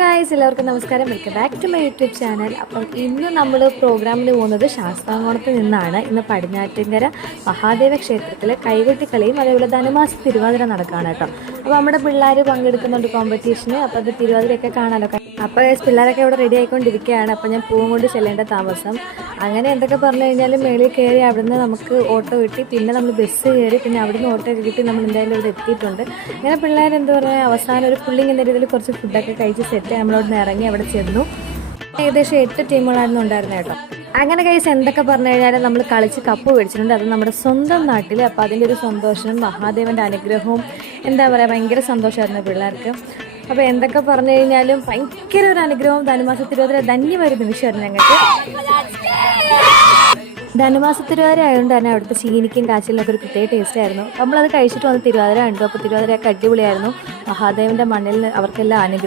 Guys എല്ലാവർക്കും നമസ്കാരം. Welcome back to my YouTube channel അപ്പം ഇന്ന് നമ്മൾ പ്രോഗ്രാമിന് പോകുന്നത് ശാസ്താംകോണത്ത് നിന്നാണ്. ഇന്ന് പടിഞ്ഞാറ്റിങ്കര മഹാദേവ ക്ഷേത്രത്തിൽ കൈകൊട്ടിക്കളിയും അതേപോലെ ധനുമാസ തിരുവാതിര നടക്കുകയാണ് കേട്ടോ. അപ്പോൾ നമ്മുടെ പിള്ളേർ പങ്കെടുക്കുന്നുണ്ട് കോമ്പറ്റീഷന് അപ്പോൾ അത് തിരുവാതിരയൊക്കെ കാണാമല്ലോ അപ്പോൾ പിള്ളേരൊക്കെ ഇവിടെ റെഡി ആയിക്കൊണ്ടിരിക്കുകയാണ്. അപ്പോൾ ഞാൻ പൂവും കൊണ്ട് ചെല്ലേണ്ട താമസം. അങ്ങനെ എന്തൊക്കെ പറഞ്ഞു കഴിഞ്ഞാൽ മേളിൽ കയറി അവിടുന്ന് നമുക്ക് ഓട്ടോ കിട്ടി. പിന്നെ നമ്മൾ ബസ് കയറി പിന്നെ അവിടുന്ന് ഓട്ടോ കിട്ടി. നമ്മൾ എന്തായാലും ഇവിടെ എത്തിയിട്ടുണ്ട്. അങ്ങനെ പിള്ളേർ എന്താ പറയുക അവസാനം ഒരു പുള്ളിങ് എന്ന രീതിയിൽ കുറച്ച് ഫുഡൊക്കെ കഴിച്ച് സെറ്റ് നമ്മളവിടെ നിന്ന് ഇറങ്ങി അവിടെ ചെന്നു. ഏകദേശം എട്ട് ടീമുകളായിരുന്നു ഉണ്ടായിരുന്നത് കേട്ടോ. അങ്ങനെ കൈസ് എന്തൊക്കെ പറഞ്ഞു കഴിഞ്ഞാൽ നമ്മൾ കളിച്ച് കപ്പ് മേടിച്ചിട്ടുണ്ട് അത് നമ്മുടെ സ്വന്തം നാട്ടിൽ അപ്പോൾ അതിന്റെ ഒരു സന്തോഷവും മഹാദേവന്റെ അനുഗ്രഹവും എന്താ പറയുക ഭയങ്കര സന്തോഷമായിരുന്നു പിള്ളേർക്ക്. അപ്പോൾ എന്തൊക്കെ പറഞ്ഞു കഴിഞ്ഞാലും ഭയങ്കര ഒരു അനുഗ്രഹവും ധനുമാസ തിരുവാതിര ധന്യമായൊരു നിമിഷമായിരുന്നു ഞങ്ങൾക്ക്. ധനുമാസ തിരുവാതിര ആയതുകൊണ്ട് തന്നെ അവിടുത്തെ ചീനിക്കും കാച്ചിലൊക്കെ ഒരു പ്രത്യേക ടേസ്റ്റ് ആയിരുന്നു. നമ്മളത് കഴിച്ചിട്ട് വന്ന് തിരുവാതിര കണ്ടു. അപ്പോൾ തിരുവാതിരയൊക്കെ അടിപൊളിയായിരുന്നു. മഹാദേവന്റെ മണ്ണിൽ അവർക്കെല്ലാം അനുഗ്രഹം.